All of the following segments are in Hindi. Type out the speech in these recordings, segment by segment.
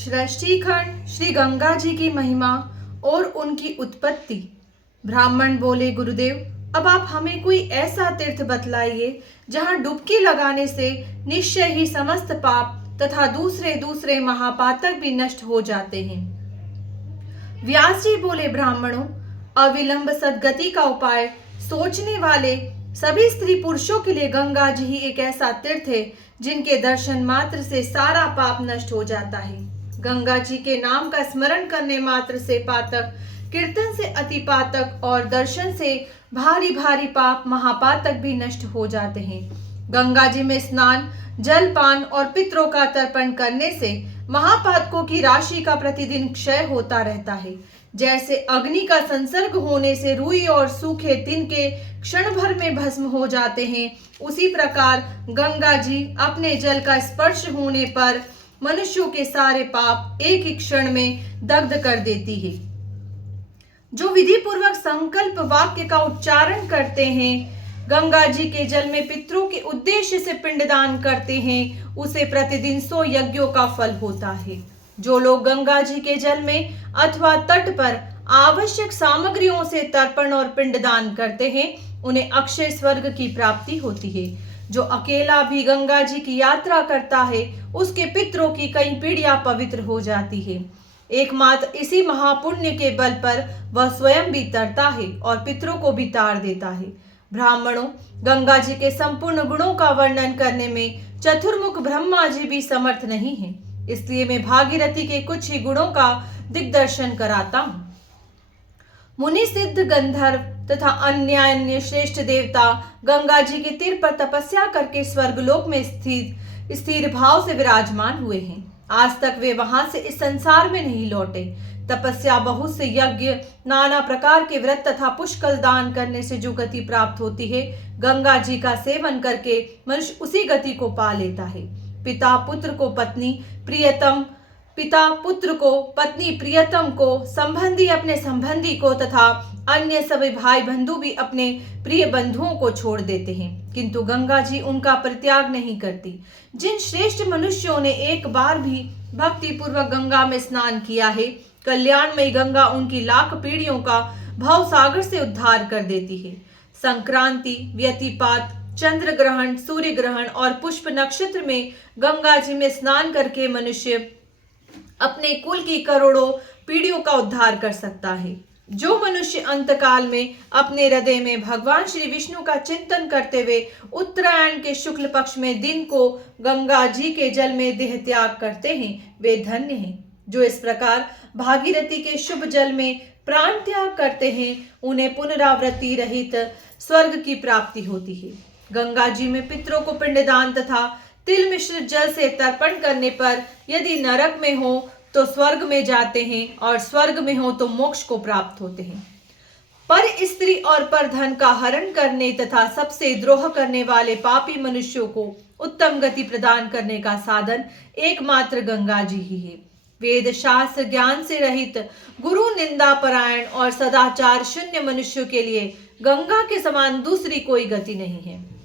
सृष्टिखंड श्री गंगा जी की महिमा और उनकी उत्पत्ति। ब्राह्मण बोले, गुरुदेव, अब आप हमें कोई ऐसा तीर्थ बतलाइए जहां डुबकी लगाने से निश्चय ही समस्त पाप तथा दूसरे दूसरे महापातक भी नष्ट हो जाते हैं। व्यास जी बोले, ब्राह्मणों, अविलंब सद्गति का उपाय सोचने वाले सभी स्त्री पुरुषों के लिए गंगा जी ही एक ऐसा तीर्थ है जिनके दर्शन मात्र से सारा पाप नष्ट हो जाता है। गंगा जी के नाम का स्मरण करने मात्र से पातक, कीर्तन से अति पातक और दर्शन से भारी भारी पाप महापातक भी नष्ट हो जाते हैं। गंगा जी में स्नान, जलपान और पितरों का तर्पण करने से महापातकों की राशि का प्रतिदिन क्षय होता रहता है। जैसे अग्नि का संसर्ग होने से रुई और सूखे तिनके क्षण भर में भस्म हो जाते हैं, उसी प्रकार गंगा जी अपने जल का स्पर्श होने पर मनुष्यों के सारे पाप एक ही क्षण में दग्ध कर देती है। जो विधि पूर्वक संकल्प वाक्य का उच्चारण करते हैं, गंगा जी के जल में पितरों के उद्देश्य से पिंडदान करते हैं, उसे प्रतिदिन 100 यज्ञों का फल होता है। जो लोग गंगा जी के जल में अथवा तट पर आवश्यक सामग्रियों से तर्पण और पिंडदान करते हैं, उन्हें अक्षय स्वर्ग की प्राप्ति होती है। जो अकेला भी गंगा जी की यात्रा करता है, उसके पितरों की कई पीढ़ियां पवित्र हो जाती है। एकमात्र इसी महापुण्य के बल पर वह स्वयं भी तरता है और पितरों को भी तार देता है। ब्राह्मणों, गंगा जी के संपूर्ण गुणों का वर्णन करने में चतुर्मुख ब्रह्मा जी भी समर्थ नहीं है, इसलिए मैं भागीरथी के कुछ ही गुणों का दिग्दर्शन कराता हूँ। मुनि, सिद्ध, गंधर्व तथा अन्य श्रेष्ठ देवता गंगा जी के तीर पर तपस्या करके स्वर्गलोक में स्थिर भाव से विराजमान हुए हैं। आज तक वे वहां से इस संसार में नहीं लौटे। तपस्या, बहुत से यज्ञ, नाना प्रकार के व्रत तथा पुष्कल दान करने से जो गति प्राप्त होती है, गंगा जी का सेवन करके मनुष्य उसी गति को पा लेता है। पिता पुत्र को पत्नी प्रियतम को, संबंधी अपने संबंधी को तथा अन्य सभी भाई बंधु भी अपने प्रिय बंधुओं को छोड़ देते हैं, किंतु गंगा जी उनका परित्याग नहीं करती। जिन श्रेष्ठ मनुष्यों ने एक बार भी भक्ति पूर्वक गंगा में स्नान किया है, कल्याणमयी गंगा उनकी लाख पीढ़ियों का भव सागर से उद्धार कर देती है। संक्रांति, व्यतिपात, चंद्र ग्रहण, सूर्य ग्रहण और पुष्प नक्षत्र में गंगा जी में स्नान करके मनुष्य अपने कुल की करोड़ों पीढ़ियों का उद्धार कर सकता है। जो मनुष्य अंतकाल में अपने हृदय में भगवान श्री विष्णु का चिंतन करते हुए उत्तरायण के शुक्ल पक्ष में दिन को गंगा जी के जल में देह त्याग करते हैं, वे धन्य हैं। जो इस प्रकार भागीरथी के शुभ जल में प्राण त्याग करते हैं, उन्हें पुनरावृत्ति रहित स्वर्ग की प्राप्ति होती है। गंगा जी में पितरों को पिंडदान तथा तिल मिश्रित जल से तर्पण करने पर यदि नरक में हो तो स्वर्ग में जाते हैं और स्वर्ग में हो तो मोक्ष को प्राप्त होते हैं। पर स्त्री और पर धन का हरण करने तथा सबसे द्रोह करने वाले पापी मनुष्यों को उत्तम गति प्रदान करने का साधन एकमात्र गंगा जी ही है। वेद शास्त्र ज्ञान से रहित, गुरु निंदा परायण और सदाचार शून्य मनुष्यों के लिए गंगा के समान दूसरी कोई गति नहीं है।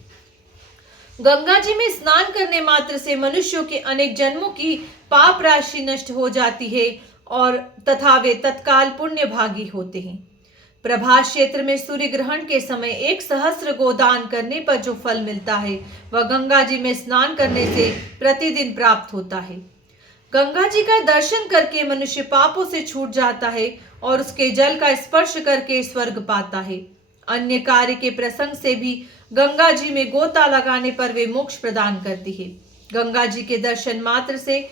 गंगा जी में स्नान करने मात्र से मनुष्यों के अनेक जन्मों की पाप राशि नष्ट हो जाती है और तथा वे तत्काल पुण्य भागी होते हैं। प्रभास क्षेत्र में सूर्य ग्रहण के समय 1,000 गोदान करने पर जो फल मिलता है, वह गंगा जी में स्नान करने से प्रतिदिन प्राप्त होता है। गंगा जी का दर्शन करके मनुष्य पापों से छूट जाता है और उसके जल का स्पर्श करके स्वर्ग पाता है। अन्य कार्य के प्रसंग से भी गंगा जी में गोता लगाने पर वे मोक्ष प्रदान करती है। गंगा जी के दर्शन मात्र से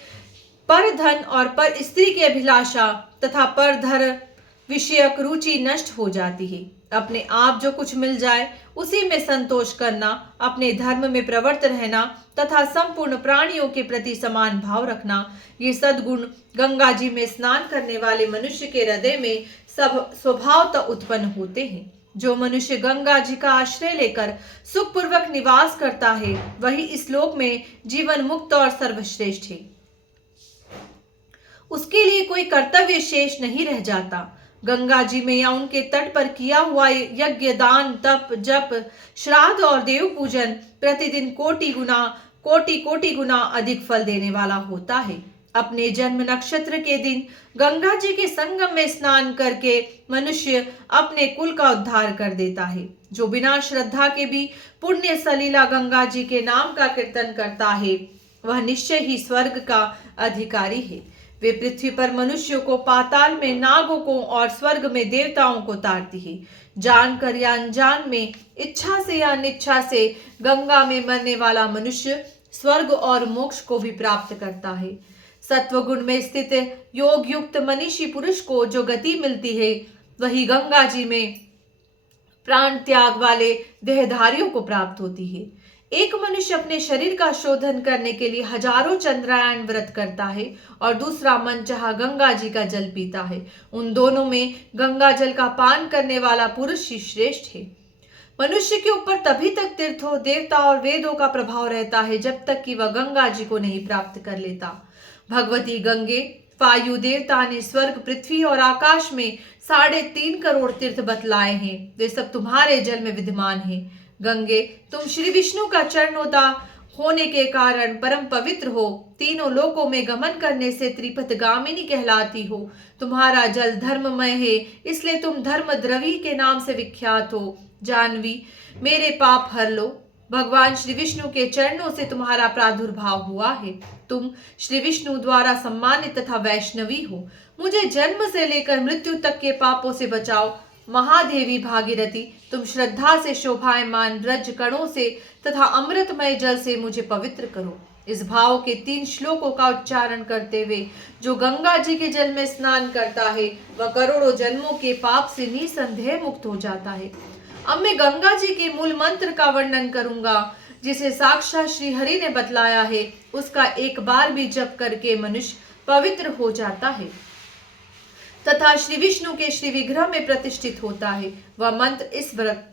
पर धन और पर स्त्री की अभिलाषा तथा पर धर विषयक रुचि नष्ट हो जाती है। अपने आप जो कुछ मिल जाए उसी में संतोष करना, अपने धर्म में प्रवृत्त रहना तथा संपूर्ण प्राणियों के प्रति समान भाव रखना, ये सद्गुण गंगा जी में स्नान करने वाले मनुष्य के हृदय में सब स्वभावतः उत्पन्न होते हैं। जो मनुष्य गंगा जी का आश्रय लेकर सुखपूर्वक निवास करता है, वही इस लोक में जीवन मुक्त और सर्वश्रेष्ठ है। उसके लिए कोई कर्तव्य शेष नहीं रह जाता। गंगा जी में या उनके तट पर किया हुआ यज्ञ, दान, तप, जप, श्राद्ध और देव पूजन प्रतिदिन कोटि कोटि गुना अधिक फल देने वाला होता है। अपने जन्म नक्षत्र के दिन गंगा जी के संगम में स्नान करके मनुष्य अपने कुल का उद्धार कर देता है। जो बिना श्रद्धा के भी पुण्य सलीला गंगा जी के नाम का कीर्तन करता है वह निश्चय ही स्वर्ग का अधिकारी है। वे पृथ्वी पर मनुष्यों को, पाताल में नागों को और स्वर्ग में देवताओं को तारती है। जानकर या अनजान में, इच्छा से या अनिच्छा से गंगा में मरने वाला मनुष्य स्वर्ग और मोक्ष को भी प्राप्त करता है। सत्वगुण में स्थित योग युक्त मनीषी पुरुष को जो गति मिलती है वही गंगा जी में प्राण त्याग वाले देहधारियों को प्राप्त होती है। एक मनुष्य अपने शरीर का शोधन करने के लिए हजारों चंद्रायण व्रत करता है और दूसरा मनचाहा गंगा जी का जल पीता है। उन दोनों में गंगा जल का पान करने वाला पुरुष ही श्रेष्ठ है। मनुष्य के ऊपर तभी तक तीर्थों, देवता और वेदों का प्रभाव रहता है जब तक कि वह गंगा जी को नहीं प्राप्त कर लेता। भगवती गंगे, वायु देवता ने स्वर्ग, पृथ्वी और आकाश में 3.5 करोड़ तीर्थ बतलाए हैं। वे सब तुम्हारे जल में विद्यमान हैं। गंगे, तुम श्री विष्णु का चरणोदा होने के कारण परम पवित्र हो। तीनों लोकों में गमन करने से त्रिपथगामिनी कहलाती हो। तुम्हारा जल धर्ममय है, इसलिए तुम धर्म द्रवी के नाम से विख्यात हो। जानवी, मेरे पाप हर लो। भगवान श्री विष्णु के चरणों से तुम्हारा प्रादुर्भाव हुआ है। तुम श्री विष्णु द्वारा सम्मानित तथा वैष्णवी हो। मुझे जन्म से लेकर मृत्यु तक के पापों से बचाओ। महादेवी भागीरथी, तुम श्रद्धा से शोभायमान रज कणों से तथा अमृतमय जल से मुझे पवित्र करो। इस भाव के 3 श्लोकों का उच्चारण करते हुए जो गंगा जी के जल में स्नान करता है वह करोड़ों जन्मों के पाप से निसंदेह मुक्त हो जाता है। अब मैं गंगा जी के मूल मंत्र का वर्णन करूंगा जिसे साक्षात श्री हरि ने बतलाया है। उसका एक बार भी जप करके मनुष्य पवित्र हो जाता है तथा श्री विष्णु के श्री विग्रह में प्रतिष्ठित होता है। वह मंत्र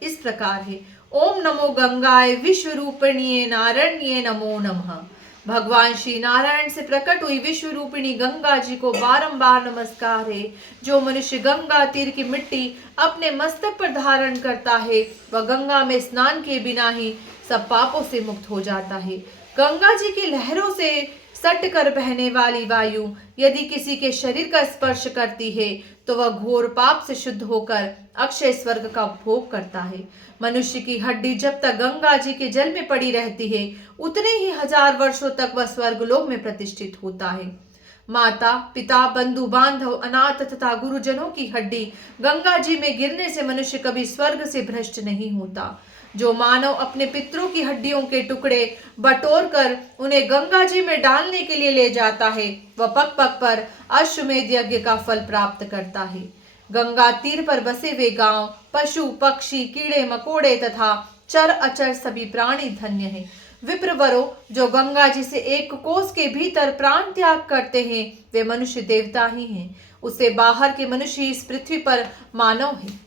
इस प्रकार है। ओम नमो गंगाय विश्व रूपिणी नारण्ये नमो नमः। भगवान श्री नारायण से प्रकट हुई विश्व रूपिणी गंगा जी को बारंबार नमस्कार है। जो मनुष्य गंगा तीर की मिट्टी अपने मस्तक पर धारण करता है वह गंगा में स्नान के बिना ही सब पापों से मुक्त हो जाता है। गंगा जी की लहरों से सट कर बहने वाली वायु यदि किसी के शरीर का स्पर्श करती है तो वह घोर पाप से शुद्ध होकर अक्षय स्वर्ग का उपभोग करता है। मनुष्य की हड्डी जब तक गंगा जी के जल में पड़ी रहती है उतने ही 1000 वर्षों तक वह स्वर्गलोक में प्रतिष्ठित होता है। माता, पिता, बंधु बांधव, अनाथ तथा गुरुजनों की हड्डी गंगा जी में गिरने से मनुष्य कभी स्वर्ग से भ्रष्ट नहीं होता। जो मानव अपने पितरों की हड्डियों के टुकड़े बटोर कर उन्हें गंगा जी में डालने के लिए ले जाता है वह पग पग पर अश्वमेध यज्ञ का फल प्राप्त करता है। गंगा तीर पर बसे हुए गांव, पशु, पक्षी, कीड़े मकोड़े तथा चर अचर सभी प्राणी धन्य हैं। विप्रवरों, जो गंगा जी से 1 कोस के भीतर प्राण त्याग करते हैं वे मनुष्य देवता ही हैं। उससे बाहर के मनुष्य इस पृथ्वी पर मानव हैं।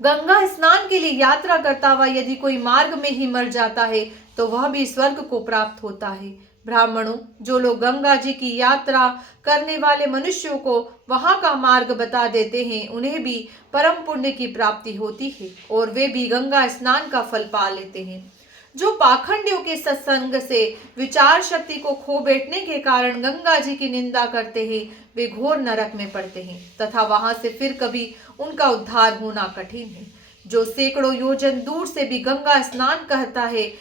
गंगा स्नान के लिए यात्रा करता हुआ यदि कोई मार्ग में ही मर जाता है तो वह भी स्वर्ग को प्राप्त होता है। ब्राह्मणों, जो लोग गंगा जी की यात्रा करने वाले मनुष्यों को वहां का मार्ग बता देते हैं उन्हें भी परम पुण्य की प्राप्ति होती है और वे भी गंगा स्नान का फल पा लेते हैं। जो पाखंडियों के सत्संग से विचार शक्ति को खो बैठने के कारण गंगा जी की निंदा करते हैं वे घोर नरक में पड़ते हैं तथा वहां से फिर कभी उनका उद्धार होना कठिन है। जो सैकड़ों योजन दूर से भी गंगा स्नान करता है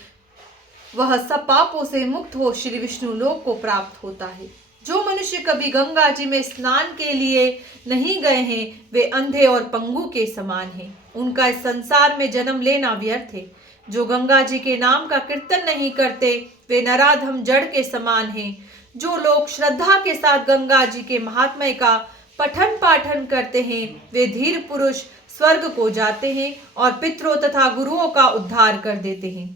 वह सब पापों से मुक्त हो श्री विष्णु लोक को प्राप्त होता है। जो मनुष्य कभी गंगा जी में स्नान के लिए नहीं गए हैं वे अंधे और पंगु के समान हैं। उनका इस संसार में जन्म लेना व्यर्थ है। जो गंगा जी के नाम का कीर्तन नहीं करते वे नराधम जड़ के समान हैं। जो लोग श्रद्धा के साथ गंगा जी के महात्म्य का पठन पाठन करते हैं वे धीर पुरुष स्वर्ग को जाते हैं और पितरों तथा गुरुओं का उद्धार कर देते हैं।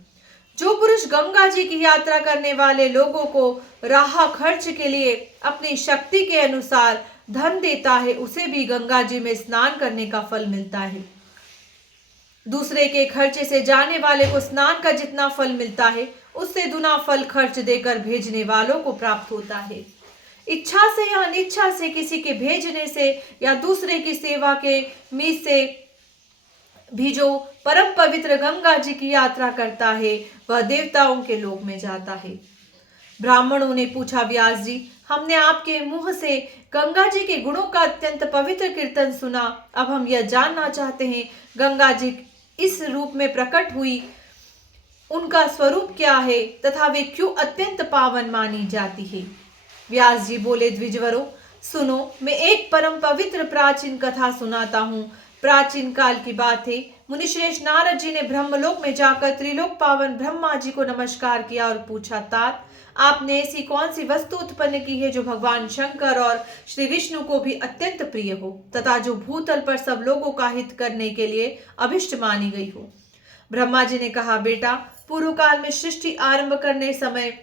जो पुरुष गंगा जी की यात्रा करने वाले लोगों को राह खर्च के लिए अपनी शक्ति के अनुसार धन देता है उसे भी गंगा जी में स्नान करने का फल मिलता है। दूसरे के खर्चे से जाने वाले को स्नान का जितना फल मिलता है उससे दुना फल खर्च देकर भेजने वालों को प्राप्त होता है। इच्छा से या अनिच्छा से किसी के भेजने से या दूसरे की सेवा के मीत से भी जो परम पवित्र गंगा जी की यात्रा करता है वह देवताओं के लोक में जाता है। ब्राह्मणों ने पूछा, व्यास जी, हमने आपके मुंह से गंगा जी के गुणों का अत्यंत पवित्र कीर्तन सुना। अब हम यह जानना चाहते हैं, गंगा जी इस रूप में प्रकट हुई, उनका स्वरूप क्या है तथा वे क्यों अत्यंत पावन मानी जाती है। व्यास जी बोले, द्विजवरों, सुनो, मैं एक परम पवित्र प्राचीन कथा सुनाता हूँ। प्राचीन काल की बात है। मुनिश्रेष्ठ नारद जी ने ब्रह्मलोक में जाकर त्रिलोक पावन ब्रह्मा जी को नमस्कार किया और पूछा, तात, आपने ऐसी कौन सी वस्तु उत्पन्न की है जो भगवान शंकर और श्री विष्णु को भी अत्यंत प्रिय हो तथा जो भूतल पर सब लोगों का हित करने के लिए अभिष्ट मानी गई हो। ब्रह्मा जी ने कहा, बेटा, पूर्व काल में सृष्टि आरंभ करने समय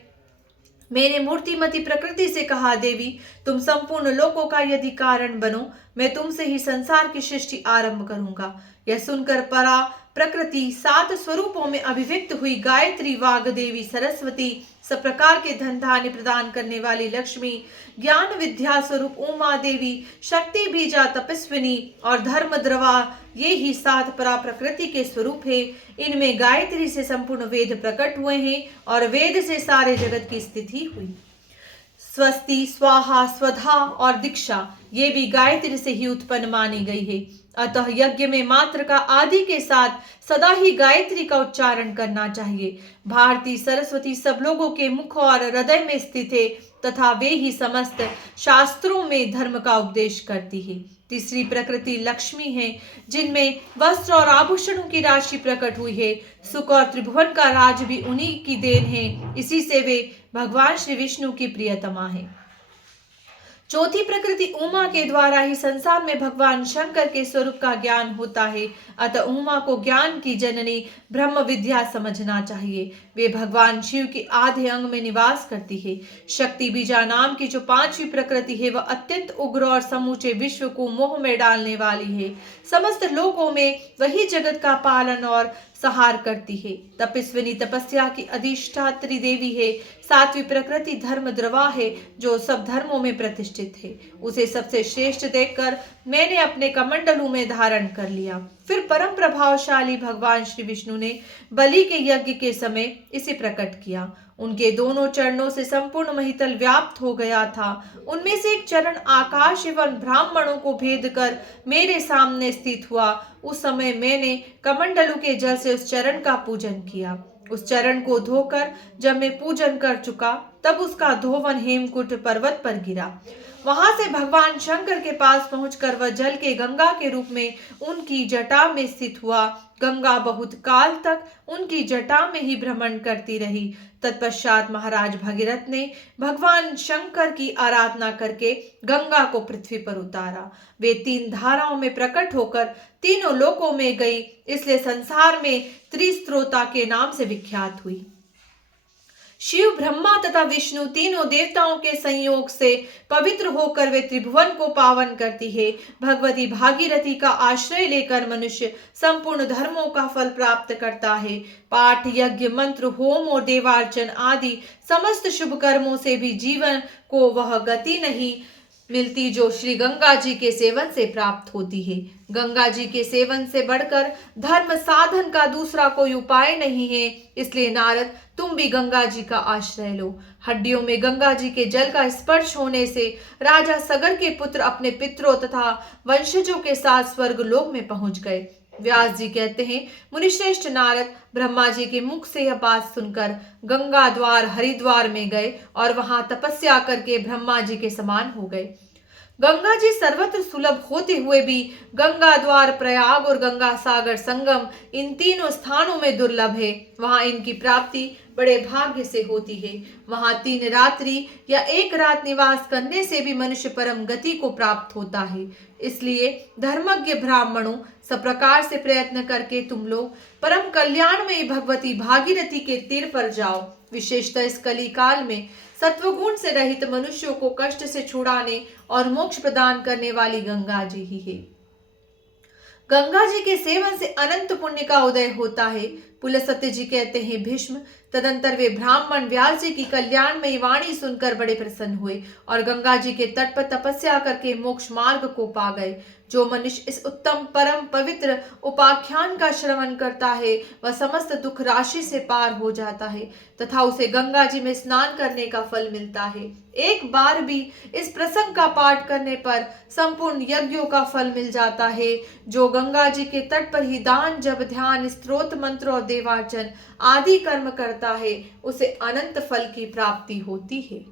मैंने मूर्तिमती प्रकृति से कहा, देवी, तुम संपूर्ण लोकों का यदि कारण बनो, मैं तुमसे ही संसार की सृष्टि आरंभ करूंगा। यह सुनकर परा प्रकृति 7 स्वरूपों में अभिव्यक्त हुई गायत्री, वाग देवी, सरस्वती, सब प्रकार के धन धान्य प्रदान करने वाली लक्ष्मी, ज्ञान विद्या स्वरूप उमा देवी, शक्ति बीजा तपस्विनी और धर्म द्रवा, ये ही 7 परा प्रकृति के स्वरूप है। इनमें गायत्री से संपूर्ण वेद प्रकट हुए हैं और वेद से सारे जगत की स्थिति हुई। स्वस्ति, स्वाहा, स्वधा और दीक्षा ये भी गायत्री से ही उत्पन्न मानी गई है। अतः यज्ञ में मात्र का आदि के साथ सदा ही गायत्री का उच्चारण करना चाहिए। भारती सरस्वती सब लोगों के मुख और हृदय में स्थित है तथा वे ही समस्त शास्त्रों में धर्म का उपदेश करती है। तीसरी प्रकृति लक्ष्मी है, जिनमें वस्त्र और आभूषणों की राशि प्रकट हुई है। सुख और त्रिभुवन का राज भी उन्हीं की देन है, इसी से वे भगवान श्री विष्णु की प्रियतमा है। चौथी प्रकृति उमा के द्वारा ही संसार में भगवान शंकर के स्वरूप का ज्ञान होता है। अतः उमा को ज्ञान की जननी ब्रह्म विद्या समझना चाहिए। वे भगवान शिव के आधे अंग में निवास करती है। शक्ति बीजा नाम की जो 5वीं प्रकृति है, वह अत्यंत उग्र और समूचे विश्व को मोह में डालने वाली है। समस्त लोकों में वही जगत का पालन और सहार करती है। तपस्विनी तपस्या की अधिष्ठात्री देवी है। 7वीं प्रकृति धर्म द्रवा है, जो सब धर्मों में प्रतिष्ठित है। उसे सबसे श्रेष्ठ देखकर मैंने अपने कमंडलू में धारण कर लिया। फिर परम प्रभावशाली भगवान श्री विष्णु ने बलि के यज्ञ के समय इसे प्रकट किया। उनके दोनों चरणों से संपूर्ण महितल व्याप्त हो गया था। उनमें से एक चरण आकाश एवं ब्राह्मणों को भेद कर मेरे सामने स्थित हुआ। उस समय मैंने कमंडलू के जल से उस चरण का पूजन किया। उस चरण को धोकर जब मैं पूजन कर चुका, तब उसका धोवन हेमकुट पर्वत पर गिरा। वहां से भगवान शंकर के पास पहुंचकर वह जल के गंगा के रूप में उनकी जटा में स्थित हुआ। गंगा बहुत काल तक उनकी जटा में ही भ्रमण करती रही। तत्पश्चात महाराज भगीरथ ने भगवान शंकर की आराधना करके गंगा को पृथ्वी पर उतारा। वे 3 धाराओं में प्रकट होकर तीनों लोकों में गई, इसलिए संसार में त्रिस्त्रोता के नाम से विख्यात हुई। शिव, ब्रह्मा तथा विष्णु तीनों देवताओं के संयोग से पवित्र होकर वे त्रिभुवन को पावन करती है। भगवती भागीरथी का आश्रय लेकर मनुष्य संपूर्ण धर्मों का फल प्राप्त करता है। पाठ, यज्ञ, मंत्र, होम और देवार्चन आदि समस्त शुभ कर्मों से भी जीवन को वह गति नहीं मिलती जो श्री गंगा जी के सेवन से प्राप्त होती है। गंगा जी के सेवन से बढ़कर धर्म साधन का दूसरा कोई उपाय नहीं है। इसलिए नारद, तुम भी गंगा जी का आश्रय लो। हड्डियों में गंगा जी के जल का स्पर्श होने से राजा सगर के पुत्र अपने पितरों तथा वंशजों के साथ स्वर्ग लोक में पहुंच गए। व्यास जी कहते हैं, मुनिश्रेष्ठ नारद ब्रह्मा जी के मुख से यह बात सुनकर गंगा द्वार हरिद्वार में गए और वहां तपस्या करके ब्रह्मा जी के समान हो गए। गंगा जी सर्वत्र सुलभ होते हुए भी गंगा द्वार, प्रयाग और गंगा सागर संगम इन तीनों स्थानों में दुर्लभ है। वहां इनकी प्राप्ति बड़े भाग्य से होती है। वहां 3 रात्रि या 1 रात निवास करने से भी मनुष्य परम गति को प्राप्त होता है। इसलिए धर्मज्ञ ब्राह्मणों, सब प्रकार से प्रयत्न करके तुम लोग परम कल्याण में भगवती भागीरथी के तीर पर जाओ। विशेषतः इस कली काल में सत्वगुण से रहित मनुष्यों को कष्ट से छुड़ाने और मोक्ष प्रदान करने वाली गंगा जी ही है। गंगा जी के सेवन से अनंत पुण्य का उदय होता है। पुलस्त्य जी कहते हैं, भीष्म, तदंतर वे ब्राह्मण व्यास जी की कल्याणमयी वाणी सुनकर बड़े प्रसन्न हुए और गंगा जी के तट पर तपस्या करके मोक्ष मार्ग को पा गए। जो मनुष्य इस उत्तम परम पवित्र उपाख्यान का श्रवण करता है वह समस्त दुख राशि से पार हो जाता है तथा उसे गंगा जी में स्नान करने का फल मिलता है। एक बार भी इस प्रसंग का पाठ करने पर संपूर्ण यज्ञों का फल मिल जाता है। जो गंगा जी के तट पर ही दान जप ध्यान स्तोत्र मंत्र और देवार्चन आदि कर्म करता है उसे अनंत फल की प्राप्ति होती है।